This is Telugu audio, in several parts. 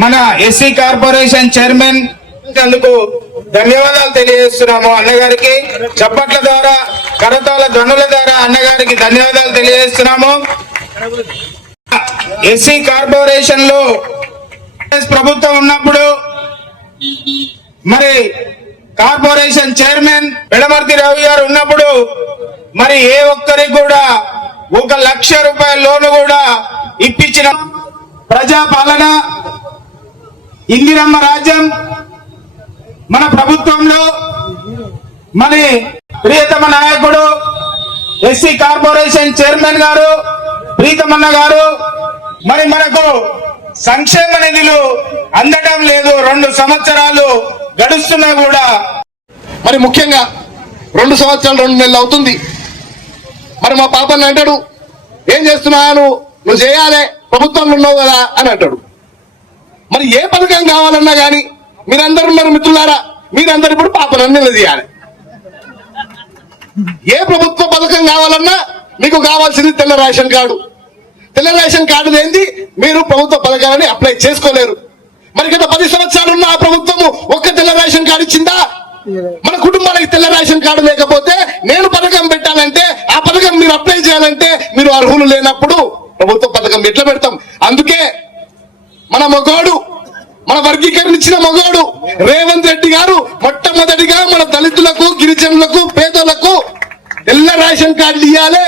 మన ఎస్సీ కార్పొరేషన్ చైర్మన్ అందుకు ధన్యవాదాలు తెలియజేస్తున్నాము. అన్నగారికి చప్పట్ల ద్వారా, కరతాళ ధ్వనుల ద్వారా అన్నగారికి ధన్యవాదాలు తెలియజేస్తున్నాము. ఎస్సీ కార్పొరేషన్ లో ప్రభుత్వం ఉన్నప్పుడు మరి కార్పొరేషన్ చైర్మన్ పెడమర్తి రవి గారు ఉన్నప్పుడు మరి ఏ ఒక్కరికి కూడా 1 లక్ష రూపాయల లోను కూడా ఇప్పించిన ప్రజాపాలన, ఇందిరమ్మ రాజ్యం మన ప్రభుత్వంలో మరి ప్రియతమ నాయకుడు ఎస్సీ కార్పొరేషన్ చైర్మన్ గారు ప్రీతమన్న గారు మరి మనకు సంక్షేమ నిధులు అందడం లేదు. 2 సంవత్సరాలు గడుస్తున్నా కూడా మరి ముఖ్యంగా 2 సంవత్సరాలు 2 నెలలు అవుతుంది. మరి మా పాపని అంటాడు, ఏం చేస్తున్నాను, నువ్వు చేయాలి, ప్రభుత్వంలో ఉన్నావు కదా అని అంటాడు. మరి ఏ పథకం కావాలన్నా కానీ మీరందరూ ఉన్నారు మిత్రులారా, మీరందరూ ఇప్పుడు పాపనన్నీ నిలదీయాలి. ఏ ప్రభుత్వ పథకం కావాలన్నా మీకు కావాల్సింది తెల్ల రేషన్ కార్డు. తెల్ల రేషన్ కార్డు లేనిది మీరు ప్రభుత్వ పథకాలని అప్లై చేసుకోలేరు. మరి గత 10 సంవత్సరాలు ఉన్న ఆ ప్రభుత్వము ఒక్క తెల్ల రేషన్ కార్డు ఇచ్చిందా? మన కుటుంబానికి తెల్ల రేషన్ కార్డు లేకపోతే నేను పథకం పెట్టాలంటే, ఆ పథకం మీరు అప్లై చేయాలంటే మీరు అర్హులు లేనప్పుడు ప్రభుత్వ పథకం ఎట్లా పెడతాం? అందుకే మన మగోడు, మన వర్గీకరణ ఇచ్చిన మగోడు రేవంత్ రెడ్డి గారు మొట్టమొదటిగా మన దళితులకు, గిరిజనులకు, పేదలకు తెల్ల రేషన్ కార్డులు ఇవ్వాలి.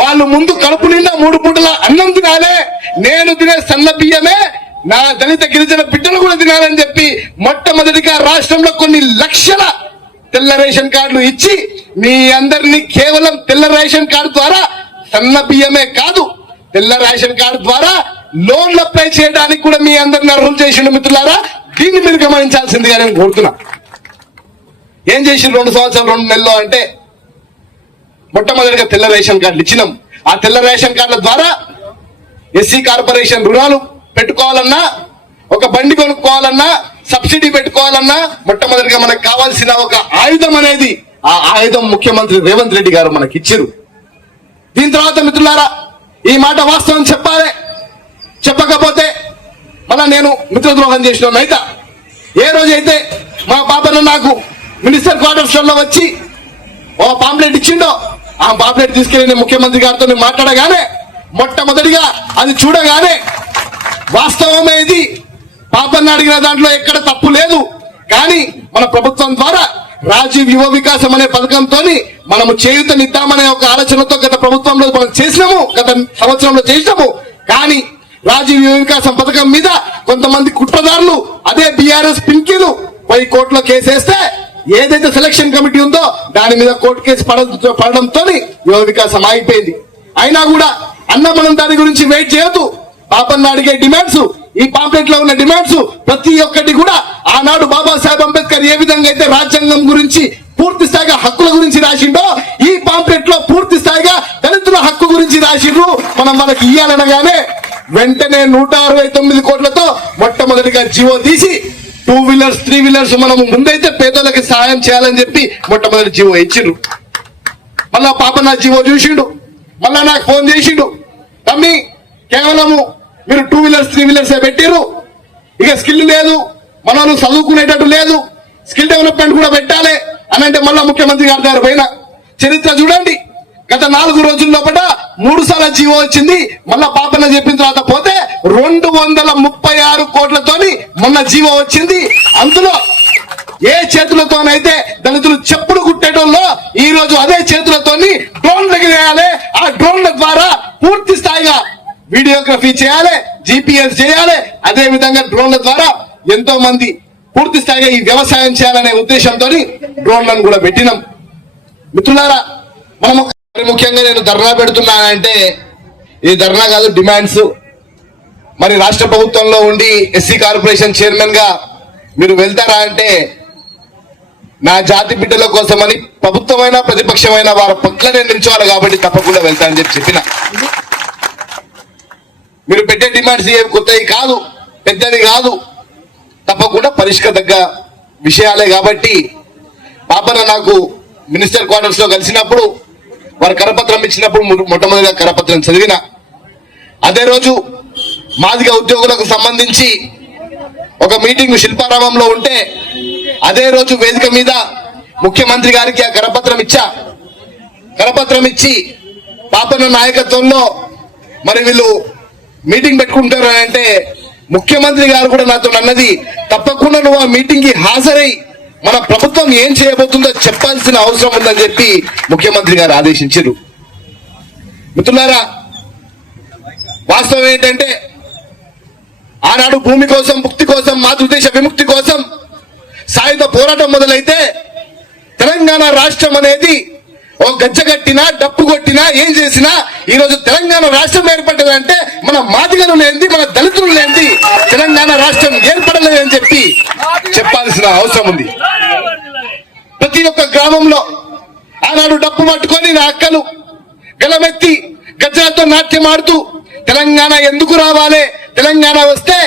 వాళ్ళు ముందు కడుపు నిండా 3 పూటల అన్నం తినాలి. నేను తినే సన్న బియ్యమే నా దళిత గిరిజన బిడ్డలు కూడా తినాలని చెప్పి మొట్టమొదటిగా రాష్ట్రంలో కొన్ని లక్షల తెల్ల రేషన్ కార్డులు ఇచ్చి మీ అందరినీ కేవలం తెల్ల రేషన్ కార్డు ద్వారా సన్న బియ్యమే కాదు, తెల్ల రేషన్ కార్డు ద్వారా లోన్లు అప్లై చేయడానికి కూడా మీ అందరిని అర్హులు చేసిండు. మిత్రులారా, దీన్ని మీరు గమనించాల్సిందిగా నేను కోరుతున్నా. ఏం చేసిండు 2 సంవత్సరాలు 2 నెలల్లో అంటే, మొట్టమొదటిగా తెల్ల రేషన్ కార్డులు ఇచ్చినాం. ఆ తెల్ల రేషన్ కార్డుల ద్వారా ఎస్సీ కార్పొరేషన్ రుణాలు పెట్టుకోవాలన్నా, ఒక బండి కొనుక్కోవాలన్నా, సబ్సిడీ పెట్టుకోవాలన్నా మొట్టమొదటిగా మనకు కావాల్సిన ఒక ఆయుధం అనేది, ఆ ఆయుధం ముఖ్యమంత్రి రేవంత్ రెడ్డి గారు మనకి ఇచ్చారు. దీని తర్వాత మిత్రులారా, ఈ మాట వాస్తవం చెప్పాలి, చెప్పకపోతే మళ్ళా నేను మిత్రద్రోహం చేసిన అయితే. ఏ రోజైతే మా పాపను నాకు మినిస్టర్ క్వార్టర్స్ లో వచ్చి ఓ పాంప్లెట్ ఇచ్చిండో, ఆ పాంప్లెట్ తీసుకెళ్లి నేను ముఖ్యమంత్రి గారితో మాట్లాడగానే మొట్టమొదటిగా అది చూడగానే వాస్తవమే, ఇది పాపన్న అడిగిన దాంట్లో ఎక్కడ తప్పు లేదు. కానీ మన ప్రభుత్వం ద్వారా రాజీవ్ యువ వికాసం అనే పథకంతో మనము చేయూతనిద్దామనే ఒక ఆలోచనతో గత ప్రభుత్వంలో మనం చేసినాము, గత సంవత్సరంలో చేసినాము. కానీ రాజీవ్ యువ వికాసం పథకం మీద కొంతమంది కుట్రదారులు, అదే బీఆర్ఎస్ పింకీలు పోయి కోర్టులో కేసేస్తే ఏదైతే సెలక్షన్ కమిటీ ఉందో దాని మీద కోర్టు కేసు పడడంతో యువ వికాసం ఆగిపోయింది. అయినా కూడా అన్న మనం దాని గురించి వెయిట్ చేయొద్దు. పాపన్న అడిగే డిమాండ్స్, ఈ పాంప్లెట్ లో ఉన్న డిమాండ్స్ ప్రతి ఒక్కటి కూడా ఆనాడు బాబాసాహెబ్ అంబేద్కర్ ఏ విధంగా అయితే రాజ్యాంగం గురించి పూర్తి స్థాయిగా హక్కుల గురించి రాసిండో, ఈ పాంప్లెట్ లో పూర్తి స్థాయిగా దళితుల హక్కు గురించి రాసిండ్రు. మనం వాళ్ళకి ఇయ్యాలనగానే వెంటనే 169 కోట్లతో మొట్టమొదటిగా జీవో తీసి 2 వీలర్స్ 3 వీలర్స్ మనము ముందైతే పేదలకు సహాయం చేయాలని చెప్పి మొట్టమొదటి జీవో ఇచ్చిండ్రు. మళ్ళా పాపన్న జీవో చూసిండు, మళ్ళా నాకు ఫోన్ చేసిండు, తమ్మి కేవలము మీరు 2 వీలర్స్ 3 వీలర్స్ పెట్టిర్రు, ఇక స్కిల్ లేదు, మనం చదువుకునేటట్టు లేదు, స్కిల్ డెవలప్మెంట్ కూడా పెట్టాలి అని అంటే మళ్ళా ముఖ్యమంత్రి గారి దగ్గర పోయిన చరిత్ర చూడండి. గత 4 రోజుల లోపల 3 సార్లు జీవో వచ్చింది. మళ్ళా పాపన్న చెప్పిన తర్వాత పోతే 236 కోట్లతోని మొన్న జీవో వచ్చింది. అందులో ఏ చేతులతోనైతే దళితులు చెప్పులు కుట్టేటోళ్ళో ఈ రోజు అదే చేతులతోని డ్రోన్లు ఎగిరేయాలి. ఆ డ్రోన్ల ద్వారా పూర్తి స్థాయిగా వీడియోగ్రఫీ చేయాలి, GPS చేయాలి. అదే విధంగా డ్రోన్ల ద్వారా ఎంతో మంది పూర్తి స్థాయిగా ఈ వ్యవసాయం చేయాలనే ఉద్దేశంతో డ్రోన్లను కూడా పెట్టినాం. మిత్రులారా, మనము ముఖ్యంగా నేను ధర్నా పెడుతున్నానంటే ఇది ధర్నా కాదు, డిమాండ్స్. మరి రాష్ట్ర ప్రభుత్వంలో ఉండి ఎస్సీ కార్పొరేషన్ చైర్మన్ గా మీరు వెళ్తారా అంటే, నా జాతి బిడ్డల కోసమని ప్రభుత్వమైన ప్రతిపక్షమైన వారి పక్కనే నిల్చోవాలి కాబట్టి తప్పకుండా వెళ్తానని చెప్పిన. మీరు పెట్టే డిమాండ్స్ ఏవి కొత్తవి కాదు, పెద్దది కాదు, తప్పకుండా పరిష్కరించదగ్గ విషయాలే. కాబట్టి పాపన్న నాకు మినిస్టర్ క్వార్టర్స్ లో కలిసినప్పుడు వారు కరపత్రం ఇచ్చినప్పుడు మొట్టమొదటిగా కరపత్రం చదివిన. అదే రోజు మాదిగ ఉద్యోగులకు సంబంధించి ఒక మీటింగ్ శిల్పారామంలో ఉంటే అదే రోజు వేదిక మీద ముఖ్యమంత్రి గారికి ఆ కరపత్రం ఇచ్చి పాపన్న నాయకత్వంలో మరి వీళ్ళు మీటింగ్ పెట్టుకుంటారు అని అంటే ముఖ్యమంత్రి గారు కూడా నాతో అన్నది, తప్పకుండా నువ్వు ఆ మీటింగ్ కి హాజరై మన ప్రభుత్వం ఏం చేయబోతుందో చెప్పాల్సిన అవసరం ఉందని చెప్పి ముఖ్యమంత్రి గారు ఆదేశించారు. మిత్రులారా, వాస్తవం ఏంటంటే ఆనాడు భూమి కోసం, ముక్తి కోసం, మాతృదేశ విముక్తి కోసం సాయుధ పోరాటం మొదలైతే తెలంగాణ రాష్ట్రం అనేది ఓ గజ్జగట్టినా, డప్పు కొట్టినా, ఏం చేసినా ఈ రోజు తెలంగాణ రాష్ట్రం ఏర్పడ్డదంటే మన మాదిగలు లేనిది, మన దళితులు లేనిది తెలంగాణ రాష్ట్రం ఏర్పడలేదని చెప్పి చెప్పాల్సిన అవసరం ఉంది. ప్రతి ఒక్క గ్రామంలో ఆనాడు డప్పు పట్టుకొని నా అక్కలు గలమెత్తి గజ్జలతో నాట్యం ఆడుతూ తెలంగాణ ఎందుకు రావాలి, తెలంగాణ వస్తే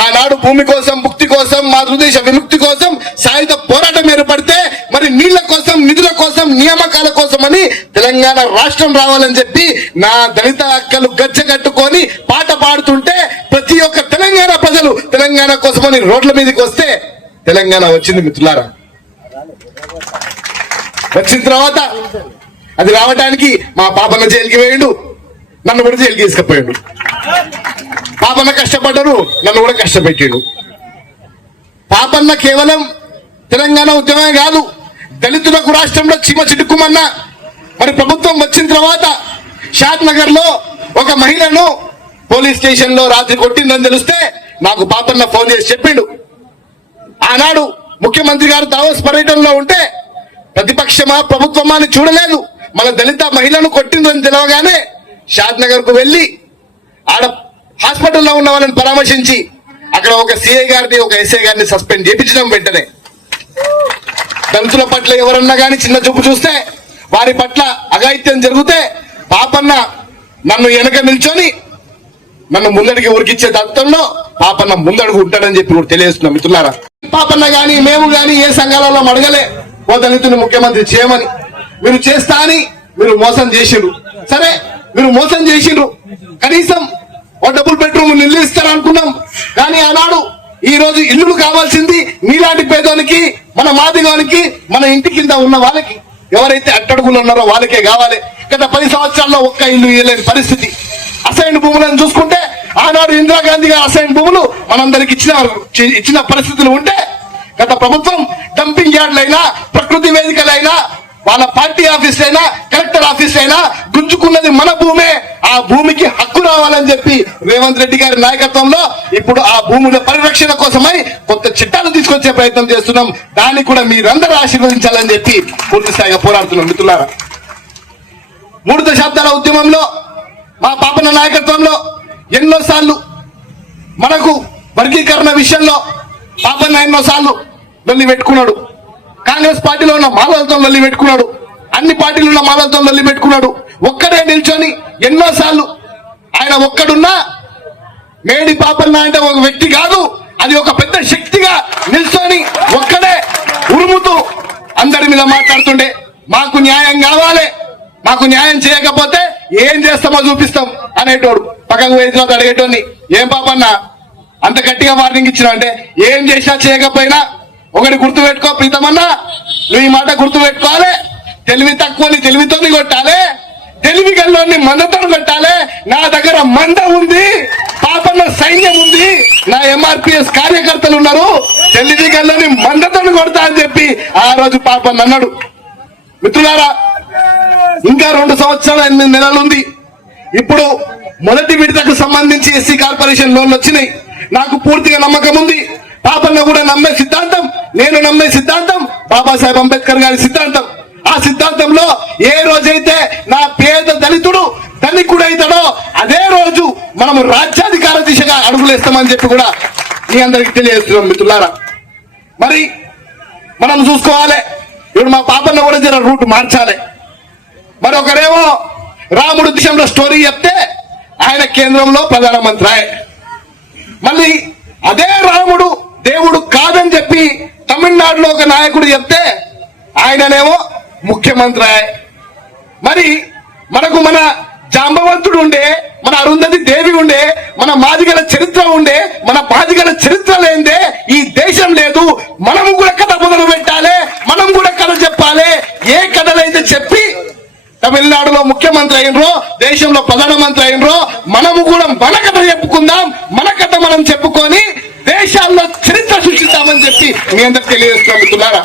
ఆనాడు భూమి కోసం, ముక్తి కోసం, మాతృదేశ విముక్తి కోసం సాయుధ పోరాటం ఏర్పడితే మరి నీళ్ల కోసం, నిధుల కోసం, నియామకాల కోసం అని తెలంగాణ రాష్ట్రం రావాలని చెప్పి నా దళిత అక్కలు గజ్జ కట్టుకొని పాట పాడుతుంటే ప్రతి ఒక్క తెలంగాణ ప్రజలు తెలంగాణ కోసమని రోడ్ల మీదకి వస్తే తెలంగాణ వచ్చింది. మిత్రులారా, వచ్చిన తర్వాత అది రావడానికి మా పాపన్న జైలుకి వేయండు, నన్ను కూడా జైలుకి తీసుకుపోయాడు. పాపన్న కష్టపడ్డారు, నన్ను కూడా కష్టపెట్టాడు. పాపన్న కేవలం తెలంగాణ ఉద్యమమే కాదు, దళితులకు రాష్ట్రంలో చీమ చిటుక్కుమన్నా మరి ప్రభుత్వం వచ్చిన తర్వాత షాద్ నగర్ లో ఒక మహిళను పోలీస్ స్టేషన్ లో రాత్రి కొట్టిందని తెలిస్తే నాకు పాపన్న ఫోన్ చేసి చెప్పిండు. ఆనాడు ముఖ్యమంత్రి గారు దావోస్ పర్యటనలో ఉంటే ప్రతిపక్షమా ప్రభుత్వమా అని చూడలేదు, మన దళిత మహిళను కొట్టిందని తెలవగానే షాద్ నగర్ కు వెళ్లి ఆడ హాస్పిటల్లో ఉన్న వాళ్ళని పరామర్శించి అక్కడ ఒక సిఐ గారిని, ఒక ఎస్ఐ గారిని సస్పెండ్ చేయించడం. వెంటనే దళితుల పట్ల ఎవరన్నా కానీ చిన్న చూపు చూస్తే, వారి పట్ల అఘాయిత్యం జరిగితే పాపన్న నన్ను వెనక నిల్చొని నన్ను ముందడికి ఉరికిచ్చే తత్వంలో పాపన్న ముందడుగు ఉంటాడని చెప్పి కూడా తెలియజేస్తున్నాం. మిత్రులారా, పాపన్న గాని మేము గాని ఏ సంఘాలలో అడగలే ఓ దళితుని ముఖ్యమంత్రి చేయమని. మీరు చేస్తా అని మీరు మోసం చేసిండ్రు. సరే, మీరు మోసం చేసిండ్రు, కనీసం ఓ డబుల్ బెడ్రూమ్ ఇల్లు ఇస్తారు అనుకున్నాం. కానీ ఆనాడు ఈ రోజు ఇల్లులు కావాల్సింది మీలాంటి పేదోనికి, మన మాదిగోనికి, మన ఇంటి కింద ఉన్న వాళ్ళకి, ఎవరైతే అట్టడుగులు ఉన్నారో వాళ్ళకే కావాలి. గత 10 సంవత్సరాల్లో ఒక్క ఇల్లు ఇవ్వలేని పరిస్థితి. అసైన్ భూములను చూసుకుంటే ఆనాడు ఇందిరాగాంధీ గారు అసైన్ భూములు మనందరికి ఇచ్చిన పరిస్థితులు ఉంటే గత ప్రభుత్వం డంపింగ్ యార్డులైనా, ప్రకృతి వేదికలైనా, వాళ్ళ పార్టీ ఆఫీసులైనా, కలెక్టర్ ఆఫీసులైనా గుంజుకున్నది మన భూమే. ఆ భూమికి హక్కు రావాలని చెప్పి రేవంత్ రెడ్డి గారి నాయకత్వంలో ఇప్పుడు ఆ భూముల పరిరక్షణ కోసమై కొత్త చట్టాలు తీసుకొచ్చే ప్రయత్నం చేస్తున్నాం. దాన్ని కూడా మీరందరూ ఆశీర్వదించాలని చెప్పి పూర్తి స్థాయిగా పోరాడుతున్నాం. మిత్రులారా, 3 దశాబ్దాల ఉద్యమంలో మా పాపన్న నాయకత్వంలో ఎన్నోసార్లు మనకు వర్గీకరణ విషయంలో పాపన్న ఎన్నోసార్లు లొల్లి పెట్టుకున్నాడు. కాంగ్రెస్ పార్టీలో ఉన్న మాలలతో లొల్లి పెట్టుకున్నాడు, అన్ని పార్టీలు ఉన్న మాలలతో లొల్లి పెట్టుకున్నాడు. ఒక్కడే నిల్చొని ఎన్నోసార్లు ఆయన ఒక్కడున్నా మేడి పాపన్న అంటే ఒక వ్యక్తి కాదు, అది ఒక పెద్ద శక్తిగా నిల్చొని ఒక్కడే ఉరుముతూ అందరి మీద మాట్లాడుతుండే మాకు న్యాయం కావాలి, మాకు న్యాయం చేయకపోతే ఏం చేస్తామో చూపిస్తాం అనేటోడు. పక్కకు పోయిన తర్వాత అడిగేటోని, ఏం పాపన్న అంత గట్టిగా వార్నింగ్ ఇచ్చినా అంటే, ఏం చేసినా చేయకపోయినా ఒకటి గుర్తు పెట్టుకో ప్రీతమన్నా, నువ్వు ఈ మాట గుర్తు పెట్టుకోవాలి, తెలివి తక్కువని తెలివితోని కొట్టాలి, తెలివి గల్లోని మందతో కొట్టాలి. నా దగ్గర మంద ఉంది, పాపన్న సైన్యం ఉంది, నా ఎంఆర్పిఎస్ కార్యకర్తలు ఉన్నారు, తెలివి గల్లోని మందతో కొడతా అని చెప్పి ఆ రోజు పాపన్న అన్నాడు. మిత్రులారా, ఇంకా 2 సంవత్సరాల 8 నెలలు ఉంది. ఇప్పుడు మొదటి విడతకు సంబంధించి ఎస్సీ కార్పొరేషన్ లోన్లు వచ్చినాయి. నాకు పూర్తిగా నమ్మకం ఉంది. పాపన్న కూడా నమ్మే సిద్ధాంతం, నేను నమ్మే సిద్ధాంతం బాబాసాహెబ్ అంబేద్కర్ గారి సిద్ధాంతం. ఆ సిద్ధాంతంలో ఏ రోజైతే నా పేద దళితుడు ధనికుడైతాడో అదే రోజు మనము రాజ్యాధికార దిశగా అడుగులేస్తామని చెప్పి కూడా మీ అందరికి తెలియజేస్తున్నాం. మిత్రులారా, మరి మనం చూసుకోవాలి, ఇప్పుడు మా పాపన్న కూడా జర రూట్ మార్చాలి. మరి ఒకరేమో రాముడు దిశలో స్టోరీ చెప్తే ఆయన కేంద్రంలో ప్రధానమంత్రి, మళ్ళీ అదే రాముడు దేవుడు కాదని చెప్పి తమిళనాడులో ఒక నాయకుడు చెప్తే ఆయననేమో ముఖ్యమంత్రి. మరి మనకు మన జాంబవంతుడు ఉండే, మన అరుంధతి దేవి ఉండే, మన మన మాదిగల చరిత్ర ఉండే, మన మాదిగల చరిత్ర లేదే ఈ దేశం లేదు. మనము కూడా కథ మొదలు పెట్టాలి, మనం కూడా కథ చెప్పాలి. ఏ కథలైతే చెప్పి తమిళనాడులో ముఖ్యమంత్రి అయినరో, దేశంలో ప్రధానమంత్రి అయినరో, మనము కూడా మన కథ చెప్పుకుందాం. మన కథ మనం చెప్పుకొని దేశాల్లో చరిత్ర సృష్టిస్తామని చెప్పి మీ అందరికి తెలియజేస్తున్నాం మిత్రులారా.